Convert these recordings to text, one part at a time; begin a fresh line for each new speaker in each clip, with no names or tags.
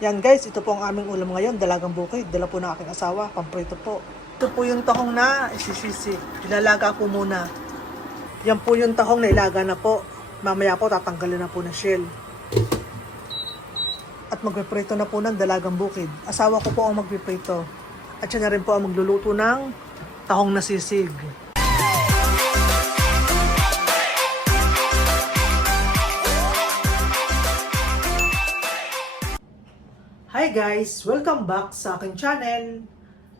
Yan guys, ito po ang aming ulam ngayon, dalagang bukid. Dala po ng aking asawa, pamprito po. Ito po yung tahong na isisisi. Ilalaga po muna. Yan po yung tahong na ilaga na po. Mamaya po tatanggalin na po ng shell. At magpiprito na po ng dalagang bukid. Asawa ko po ang magpiprito. At siya na rin po ang magluluto ng tahong na sisig. Hi guys! Welcome back sa aking channel.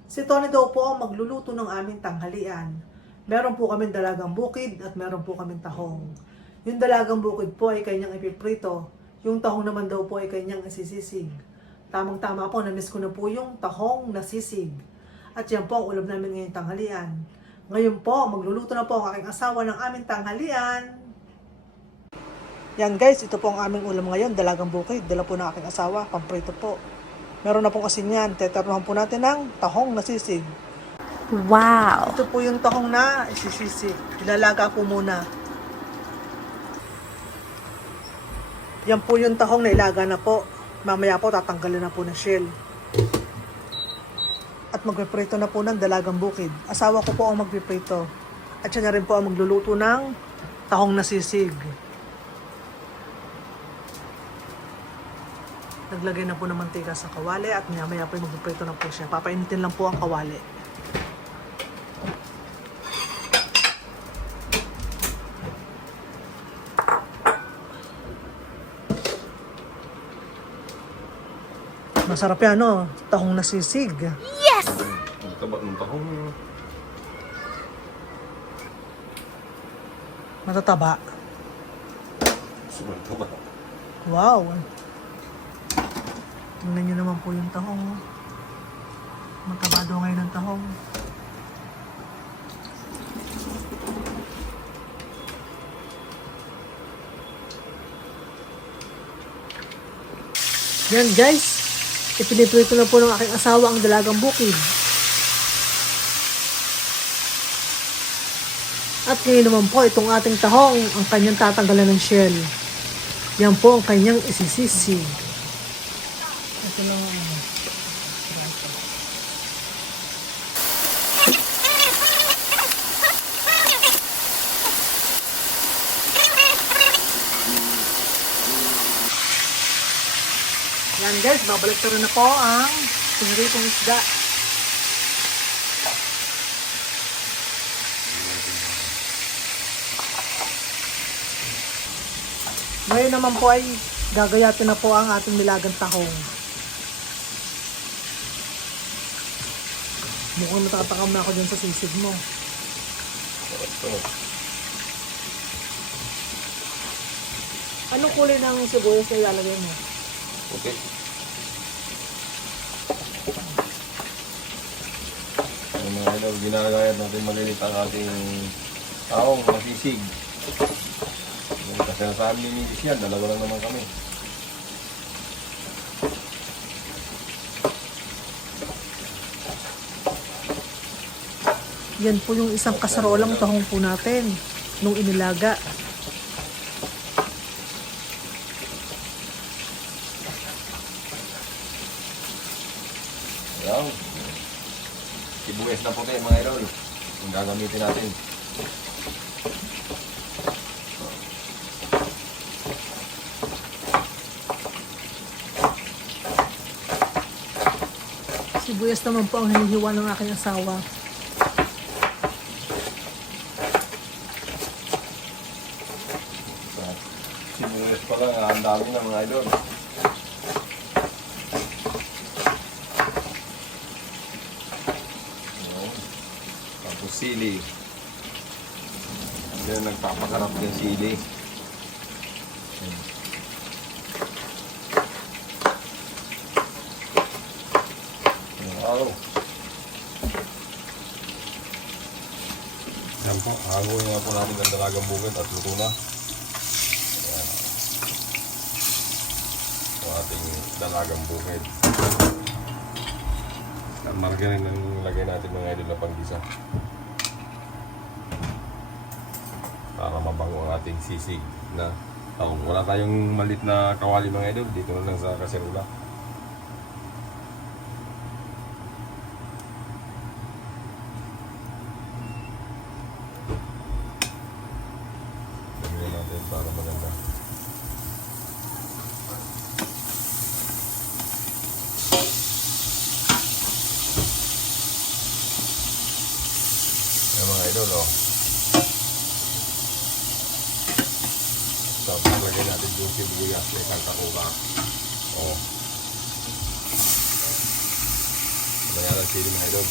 Si Tony daw po ang magluluto ng aming tanghalian. Meron po kaming dalagang bukid at meron po kaming tahong. Yung dalagang bukid po ay kanyang ipiprito. Yung tahong naman daw po ay kanyang isisisig. Tamang-tama po, na-miss ko na po yung tahong na sisig. At yan po ang ulam namin ngayong tanghalian. Ngayon po, magluluto na po ang aking asawa ng aming tanghalian. Yan guys, ito po ang aming ulam ngayon, dalagang bukid. Dala po ng aking asawa, pamprito po. Meron na pong asin yan. Teternuhan po natin ng tahong na sisig.
Wow.
Ito po yung tahong na isisisig. Ilalaga po muna. Yan po yung tahong na ilaga na po. Mamaya po tatanggalin na po ng shell. At magpiprito na po ng dalagang bukid. Asawa ko po ang magpiprito. At siya na rin po ang magluluto ng tahong na sisig. Naglagay na po ng mantika sa kawali at maya maya po magpiprito na po siya. Papainitin lang po ang kawali. Masarap yan, no? Tahong nasisig.
Ang taba ng tahong.
Matataba.
Sobrang taba.
Wow! Tingnan nyo naman po yung tahong. daw ngayon ng tahong. Yan guys, ipiniprito na po ng aking asawa ang dalagang bukid. At ngayon naman po, itong ating tahong, ang kanyang tatanggalan ng shell. Yan po ang kanyang isisisi. Ito lang ang ano. Yan guys, babalik na po ang piniritong isda. Ngayon naman po ay gagayatin na po ang ating nilagang tahong. Mukhang natatakam na ako dyan sa sisig mo. Anong kulay ng sibuyas na ilalagay mo?
Okay. Yung mga idol, ginagayat natin malilit ang ating taong masisig. Yung Kasi sa amin ni Miss yan, dalawa lang naman kami.
Yan po yung isang kasarolang tahong po natin nung inilaga.
Ayan. Sibuyas na puti mga idol. Gagamitin natin.
Sibuyas naman po ang hinihiwa ng aking asawa.
Sibuyas pa lang, ang dami na mga idol. Ayan. Tapos sili. Yan nagpapakarap ng sili. Wow. Yan po, hanguin nga po natin ang dalagang bukid at luto na. Ayan. Ang ating dalagang bukid. Ang margarine ang lagay natin mga idol na panggisa. Para mabango ang ating sisig na taong. Wala tayong malit na kawali mga idol. Dito na lang sa kaserula. idol, oh. Tapos lagyan natin yung sibuyas na isang kakula. Oh. Lagyan natin sili mga idol.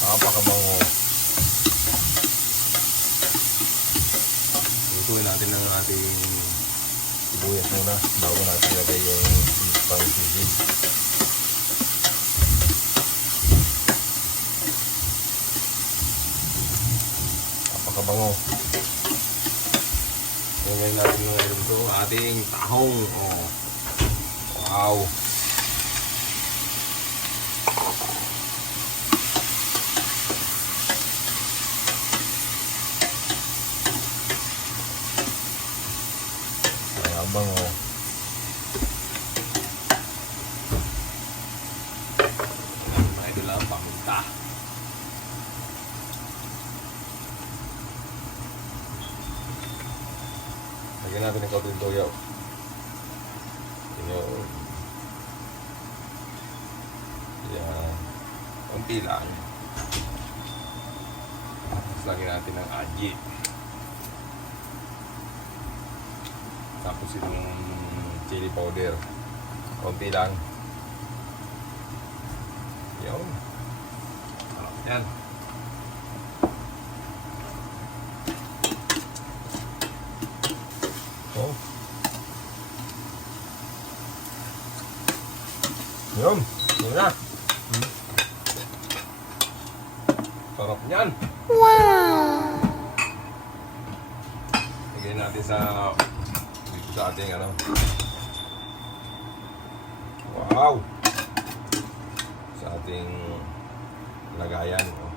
Napakabango. Lutuin natin ng ating sibuyas muna bago natin ilagay yung pang Napakabango. Ngayon natin yung ito, ating tahong. Oh. Wow. Kaya bango. Mga ito lang, pamunta. Lagyan natin ng kauting toyo. Yun. Yan. Kunti lang. Tapos lagyan natin ng aji. Tapos yung chili powder. Kunti lang. Yun. Yan. Oh. Yun. Yun na. Hmm. Sarap niyan.
Wow!
Lagay natin sa dito sa ating ano. Wow. Sa ating lagayan. Oh.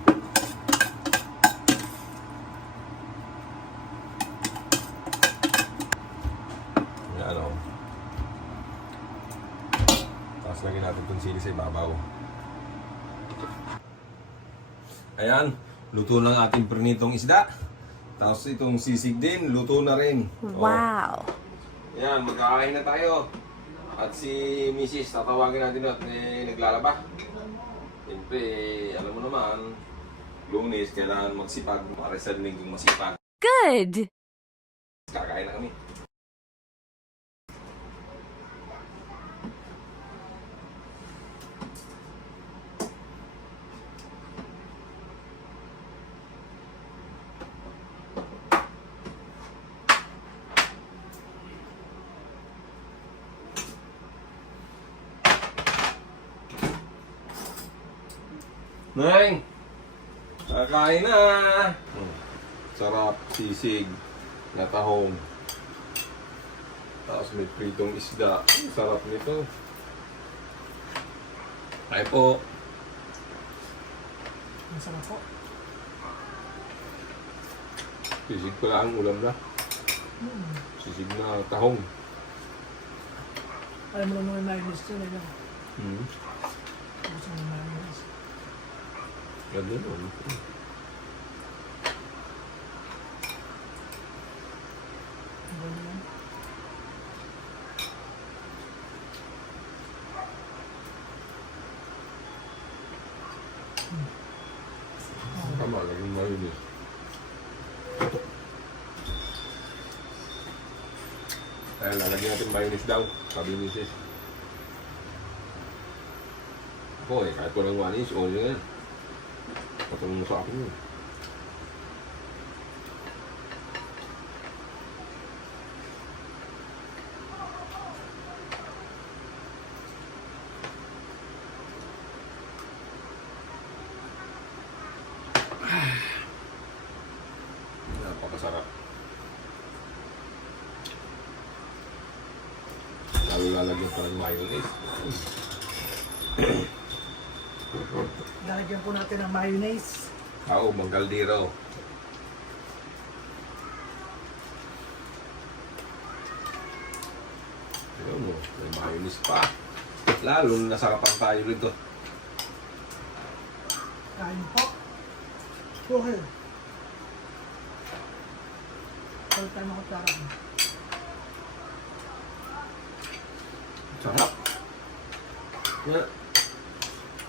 Yan oh. Tapos lagyan natin itong sili sa ibabaw. Ayan, luto ng ating pernitong isda. Tapos itong sisig din, luto na rin. Oh.
Wow!
Yan, magkakain na tayo. At si Mrs. tatawagin natin at eh, naglalaba. Siyempre, alam mo naman, lunes, kailangan magsipag. Para sa linggong masipag.
Good!
Kakain na kami. Neng! Kakain na! Sarap, sisig, na tahong. Tapos may pritong isda. Sarap nito. Ay po.
Masarap po.
Sisig pala ang ulam na.
Hmm.
Sisig na tahong.
Alam mo naman may mayonnaise yun, ano?
Hmm.
Gusto mo mayonnaise.
Ganda nun.
Ano yan?
Tama, laging mayonnaise. Ayan, lalagyan natin mayonnaise daw. Sabi ni sis. Ako eh, kahit walang one inch, all yan. Patulong mo sa akin yun. Napakasarap. Lalo lalagyan ko ng mayonnaise.
Lalagyan po natin ng mayonnaise.
Ako, mangkaldero. Ayun mo, may mayonnaise pa. Lalo nasarapan tayo rito.
Kain po. Buhay. Pagka mo ko.
Sarap. Yeah.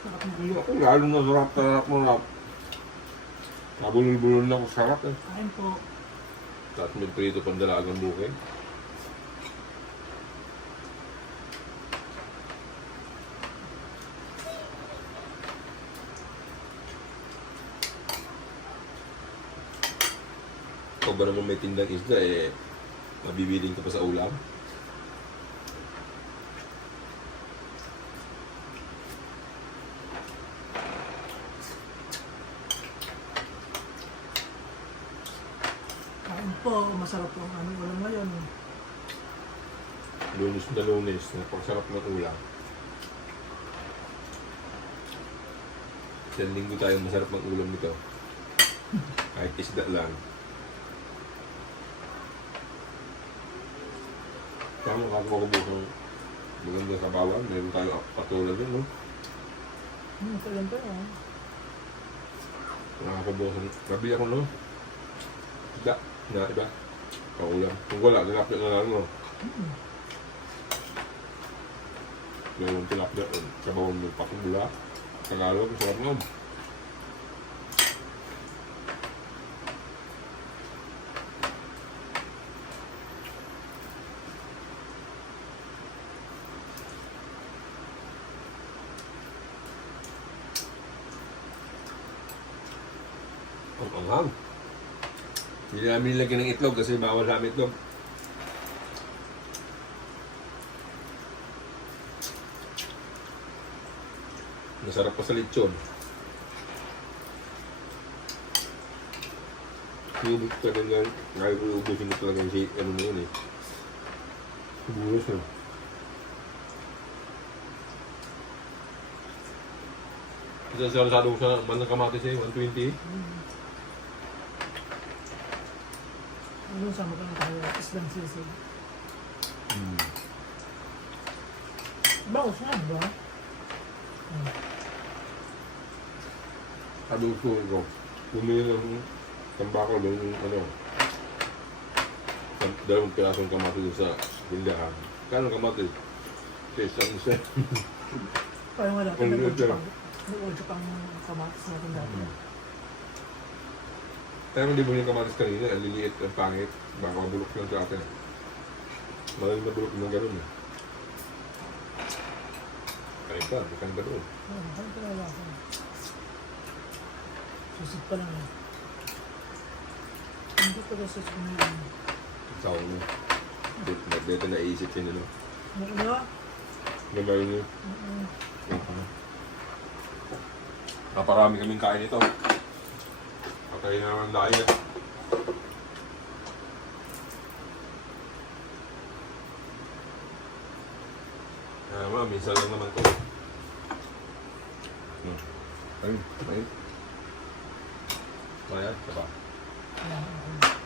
Ako, lalo na sarap, sarap mo na. Nabulol-bulol na ako sa sarap eh.
Kain po.
Tapos may prito pang dalagang buke. Ikaw ba naman may tindang isda eh, mabibiling ka pa sa ulam?
Kain po. Masarap po ang aming ulam ngayon.
Lunes na lunes, napakasarap ng ulam. Isang linggo tayo masarap ng ulam nito. Kahit isda lang. Tama ka ako bukang maganda sa bawang. Meron tayo patulad din, no?
Hmm, po. Oh.
Nakakabukan. Gabi ako, no? Isda. Na, iba. Paulam. Kung wala, nilapit na lang, no?
Hmm.
Yung tilapia, sa bawang ng pakubula. Tagalog, sarap nun. Ang Hindi namin nilagyan ng itlog kasi bawal sa amin itlog. Masarap pa sa lechon. Hindi ko talaga, kaya ko ubusin ko talaga si- ano mo yun eh. Bulos na. Isa sa sarado ko sa manang kamatis eh, 120.
Ano sama ko na tayo? Islang sisig.
Hmm.
Bawas nga ba? Hmm.
Sabi ko ko, bumili ng tambako doon yung ano, dalawang pirasong kamatis doon sa tindahan. Kano kamatis? Sa isang isa.
Parang wala.
Ang lutero.
pang, nag-order pang kamatis natin dati.
Pero hindi mo yung kamatis kanina, ang liliit, ang pangit. Baka mabulok lang sa atin. Magaling mabulok ng ganun eh. Kain ka, di ka na ganun.
Ano, ano pa wala ako? Susig pa lang eh. Ano ba pala sa susig na yun?
Nagbeta na iisip yun, ano.
Ano ano?
Gagawin niyo.
Mm-mm.
Naparami kaming kain ito. Patay na naman diet. Kaya mga, minsan lang naman to. Hmm. Ay, ay. Mayat, saba.
Ayan,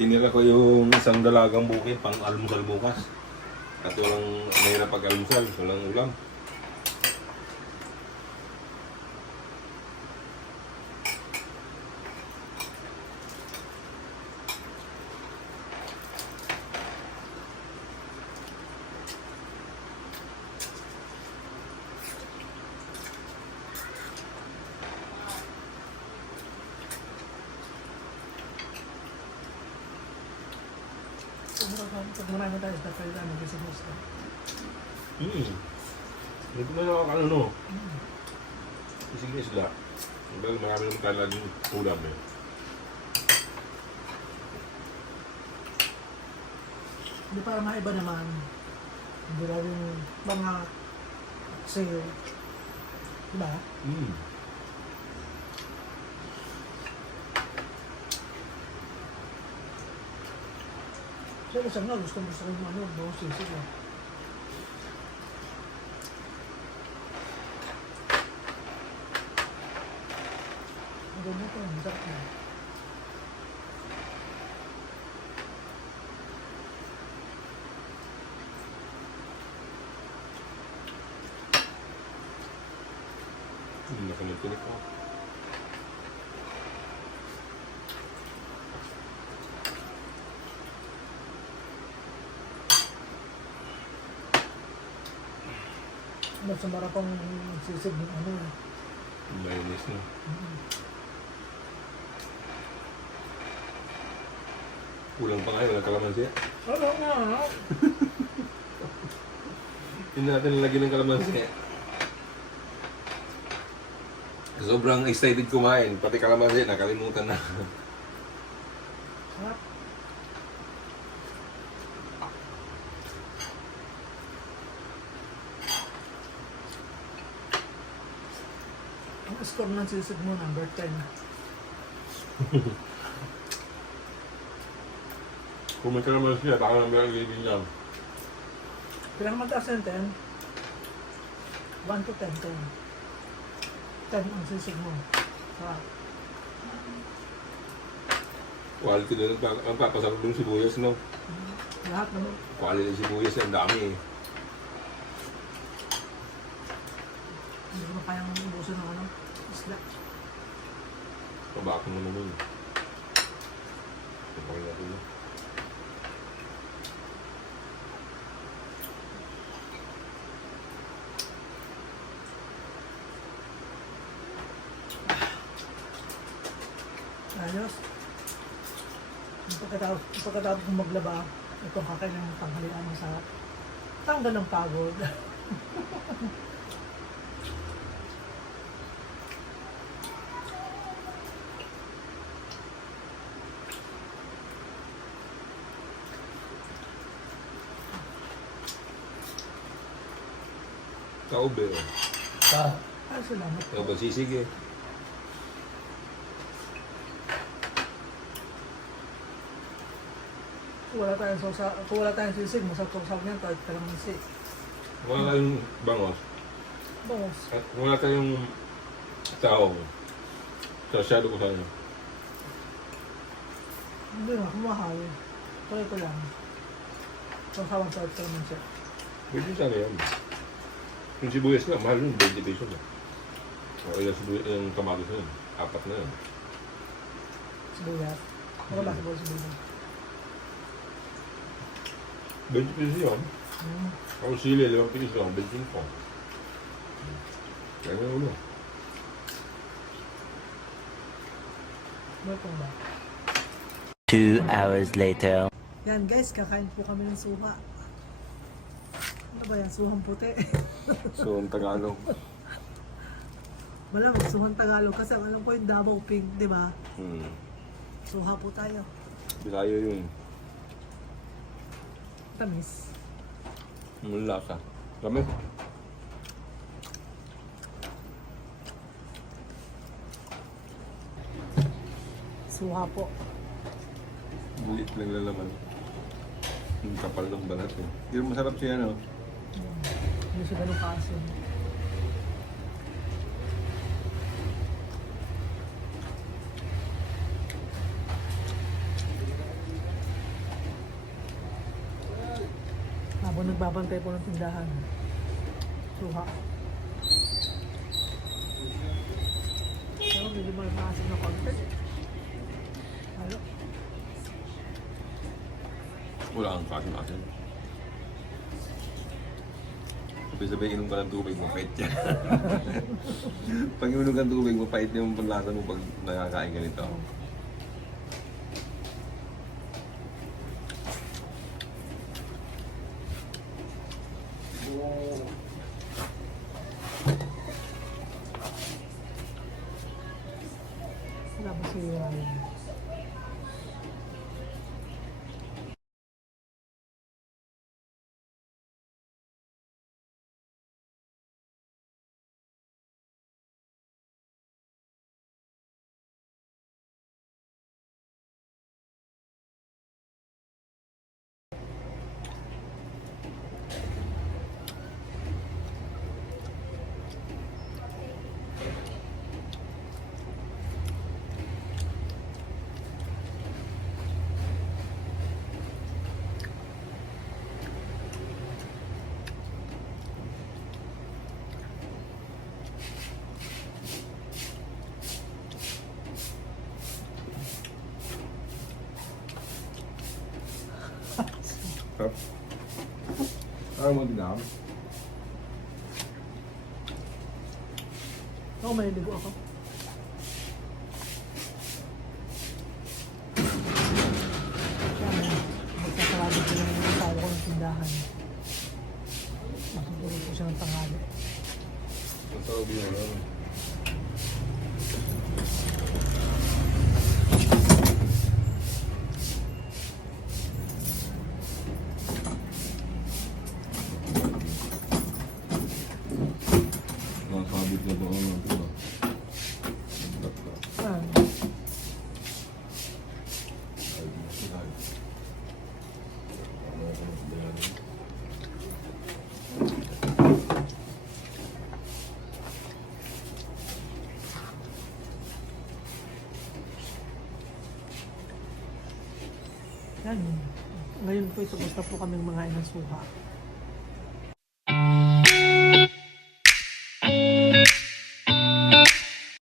Tinira ko yung isang dalagang bukid pang almusal bukas. At walang mahirap pag almusal, walang ulam.
Sobrang pag marami tayo sa tayo namin kasi gusto.
Hmm. Hindi ko na nakakano no. Sige isla. Dahil marami naman tayo laging ulam eh.
Hindi para mga iba naman. Hindi laging mga sale. Diba?
Hmm.
So, isang nga, gusto gusto ko yung ano, sisig ah. Ang ganda ko, ang sarap na.
Nakamuntunik ko.
Mas marap ang sisig ng ano.
Mayonnaise na. Kulang pa kayo, walang kalamansi.
Oo nga.
Hindi natin nilagyan ng kalamansi. Sobrang excited kumain, pati kalamansi, nakalimutan na.
Sarap. Ang score ng sisig mo, number 10.
Kung may kalamansi, baka na meron gigin niya.
Pinakamataas ng 10, 1 to 10, 10. 10 ang sisig mo. Sarap.
Quality na lang, ang papasarap ng sibuyas, no?
Lahat naman.
Quality ng sibuyas, ang dami eh.
Hindi mo kayang ubusin ng ano, isla.
Pabako mo naman. Pabako natin na.
Ayos. Pagkatapos, pagkatapos kong maglaba, itong kakain ng tanghalian ng sarap. Tanggal ng pagod.
Kaube, oh.
Ay, salamat
Ikaw
po.
ba sisig eh?
Kung wala tayong sosa, kung wala tayong sisig, masarap-sarap niyan kahit kalamansi.
Kung wala tayong bangos,
Bangos.
at wala tayong taong, sasyado ko sana.
Hindi nga, kumahal. Kaya ko lang. Sasawang sarap kalamansi.
Pwede sana yan. Yung sibuyas na, mahal yun, 20 pesos na. O ilang sibuyas, yung kamatis na yun. Apat na yun.
Sibuyas. Wala ba sibuyas?
20 pesos yun.
Hmm.
Ako sili, 5 pesos lang, 25 ko. Kaya nga ulo.
Welcome back.
Two hours later.
Yan guys, kakain po kami ng suha. Ano ba yan? Suhang puti.
So, ang Tagalog.
Malamang suhang Tagalog kasi ang alam ko yung Davao Pink, di ba?
Hmm.
Suha po tayo.
Bilayo yun.
Tamis.
Ang lasa. Kami.
Suha po.
Bulit lang lalaman. Yung kapal ng balat eh. Pero masarap siya, no?
Hindi siya ganun kaasin. Habang nagbabantay po ng tindahan. Suha. Pero medyo malakasin na konti. Halo.
Wala kang kasin asin. Sabi-sabi, inom ka ng tubig, mapait yan. pag inom ka ng tubig, mapait yung panlasa mo pag nakakain ka nito.
Wala ba si
Sarap. Sarap mo
ginam. Ako,
oh, maliligo ako.
Po, tapos na po kaming mga inasuha.